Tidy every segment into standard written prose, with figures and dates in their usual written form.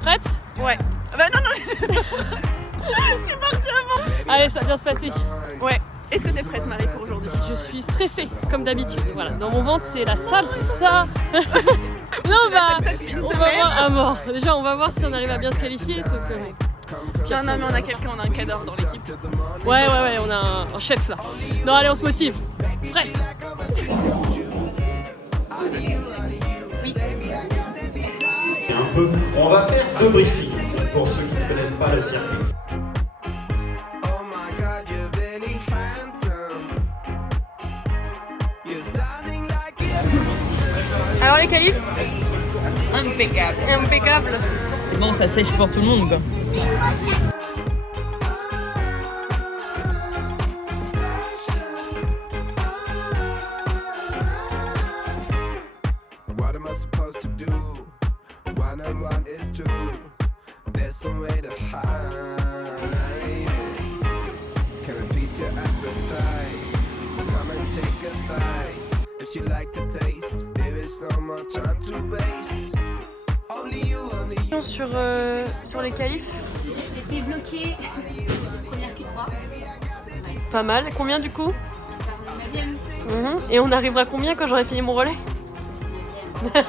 Prête? Ouais. Bah non, je suis partie avant. Allez, ça va bien se passer. Ouais. Est-ce que t'es prête, Marie, pour aujourd'hui? Je suis stressée, comme d'habitude. Voilà, dans mon ventre, c'est la salsa. Non, bah, on va voir. Ah bon, déjà, on va voir si on arrive à bien se qualifier. Sauf que, ouais. Non, mais on a quelqu'un, on a un cadre dans l'équipe. Ouais, on a un chef là. Non, allez, on se motive. Prêt? Oui. On va faire 2 briefings pour ceux qui ne connaissent pas le circuit. Alors les qualifs? Impeccable. Impeccable. Bon, ça sèche pour tout le monde. What am I supposed to do? One and one is two. There's some way to hide. Can I please your appetite? Come and take a bite. If you like the taste, there is no more time to waste. Only you, only you. Sur les qualifs? J'ai été bloquée première Q3. Pas mal. Combien du coup? 9e. Et on arrivera combien quand j'aurai fini mon relais? 9e.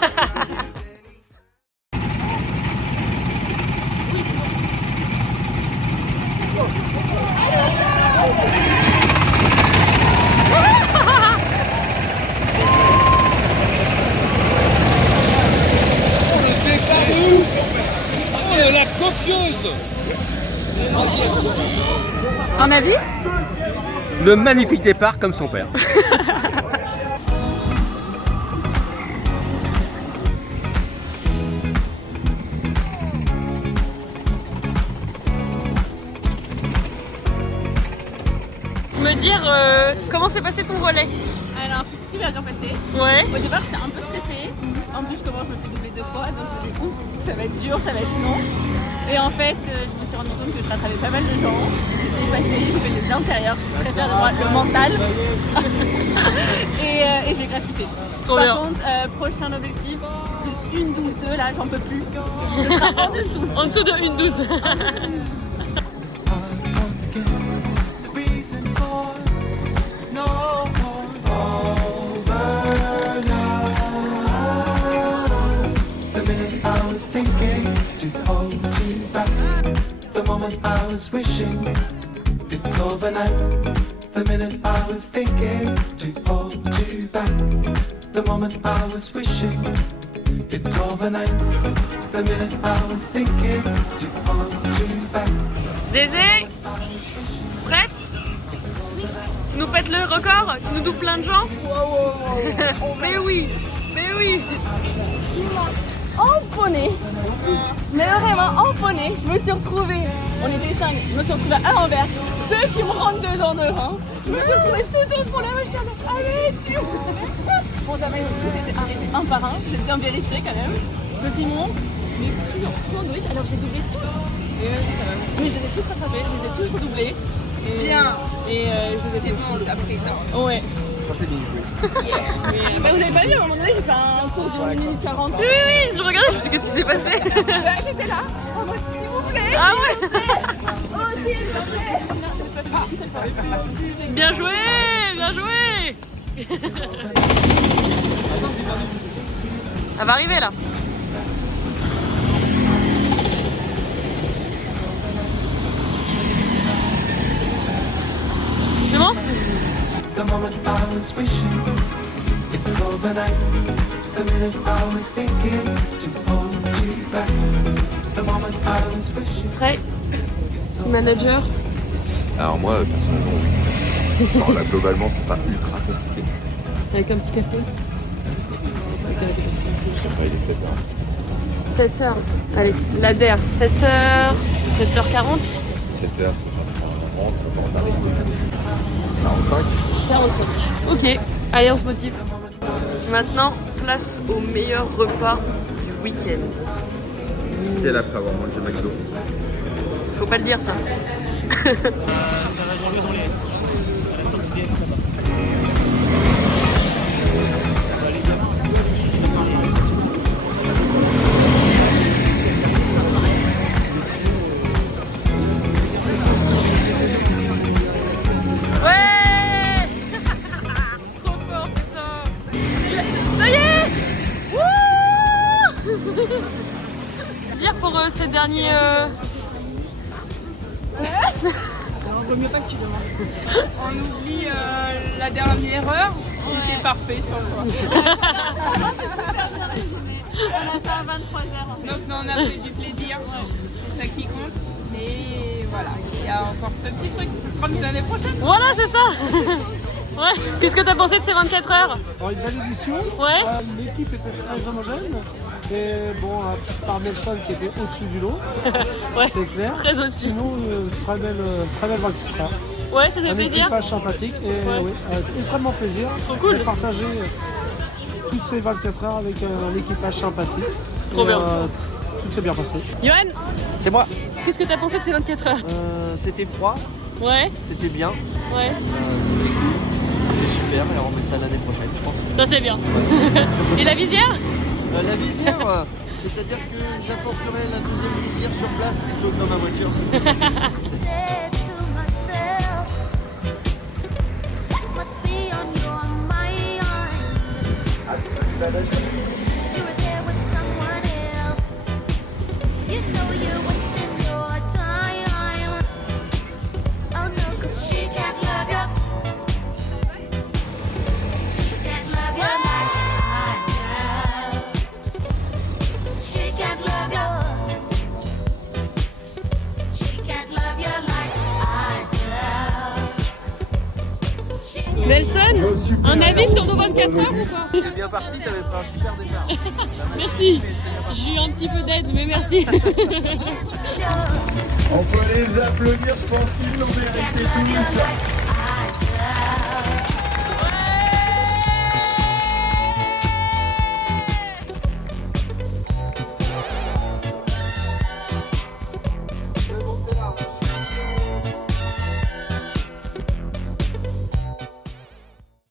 La copieuse. Un avis? Le magnifique départ comme son père. Me dire comment s'est passé ton relais? Alors, c'est super bien passé. Ouais. Au départ, j'étais un peu stressée. En plus, je commence à me faire doubler 2 fois, donc je me dis, ouh, ça va être dur, ça va être long. Et en fait, je me suis rendu compte que je rattrapais pas mal de gens. J'ai passé, j'ai fait des intérieurs, je préfère le mental. et j'ai graffité. Trop Par bien. contre, prochain objectif, une 12-2, là, j'en peux plus. Je serai en dessous. En dessous de 1,12. The moment I was wishing it's overnight. The minute I was thinking to hold you back. The moment I was wishing it's overnight. The minute I was thinking to hold you back. Zézé, prête? Tu nous pètes le record? Tu nous doubles plein de gens? Mais oui, mais oui. Emponné, mais vraiment emponné. Je me suis retrouvée, on était 5, je me suis retrouvée à l'envers, 2 qui me rentrent dedans devant. Je me suis retrouvée tout au fond là, je suis allez, tu. Bon, ça va, tous étaient arrêtés un par un, j'ai bien vérifié quand même. Je me dis, bon, mais plus en sandwich, alors j'ai doublé tous. Et ça va. Mais je les ai tous rattrapés, je les ai tous redoublés. Et, bien. Et je les ai tous. T'as pris ça. Ouais. C'est bien joué. Mais vous avez pas vu, à un moment donné, j'ai fait un tour d'une minute 40. Oui, je regardais, je me suis dit, qu'est-ce qui s'est passé? J'étais là, en mode, s'il vous plaît. Ah ouais. Oh, s'il vous plaît. Non, je ne fais pas. Bien joué, bien joué. Elle va arriver là. C'est bon? The moment I was wishing it's overnight. The minute I was thinking to hold you back. The moment I was wishing. Prêt? Petit manager. Alors moi, personnellement, oui. Alors là, globalement, c'est pas ultra compliqué. Avec un petit café. Il est 7h. 7h. Allez, l'ADER. 7h. 7h40. 7h, c'est pas on rentre, on arrive. 45. 45. Ok, allez, on se motive. Maintenant, place au meilleur repas du week-end. quitter là après avoir mangé McDo. Faut pas le dire ça. Ça va jouer dans les S. À la sortie des S là-bas. Ouais. Trop fort, putain. Ça y est. Wouh. Dire pour ces derniers... On oublie la dernière heure, c'était parfait sur le point. On a fait à 23h. Donc on a fait du plaisir, c'est ça qui compte. Et voilà, il y a encore ce petit truc, ce sera l'année prochaine. Voilà, c'est ça. Ouais. Qu'est-ce que t'as pensé de ces 24 heures? Une belle édition. Ouais. L'équipe était très homogène. Et bon, par Nelson qui était au-dessus du lot, Ouais. c'est clair. Très au-dessus. Sinon, très belle 24 heures. Ouais, ça fait Un plaisir. équipage sympathique et Ouais. oui, extrêmement plaisir Trop cool. de partager toutes ces 24 heures avec un équipage sympathique. Trop bien. Tout s'est bien passé. Johan, C'est moi. qu'est-ce que t'as pensé de ces 24 heures? C'était froid, Ouais, c'était bien, ouais. c'était super et on remet ça l'année prochaine, je pense. Ça c'est bien. Et la visière? La visière, c'est-à-dire que j'apporterai la deuxième visière sur place plutôt que dans ma voiture. Said to myself, must be on your mind. You were there with someone else. You know you're wasting your time. Oh no, 'cause she can't love you. She can't love you like I do. She can't love you. She can't love you like I do. She Nelson, un avis sur nos 24 heures ou pas? T'es bien parti, t'avais fait un super départ. Merci. J'ai eu un petit peu d'aide, mais merci. On peut les applaudir, je pense qu'ils l'ont mérité tous.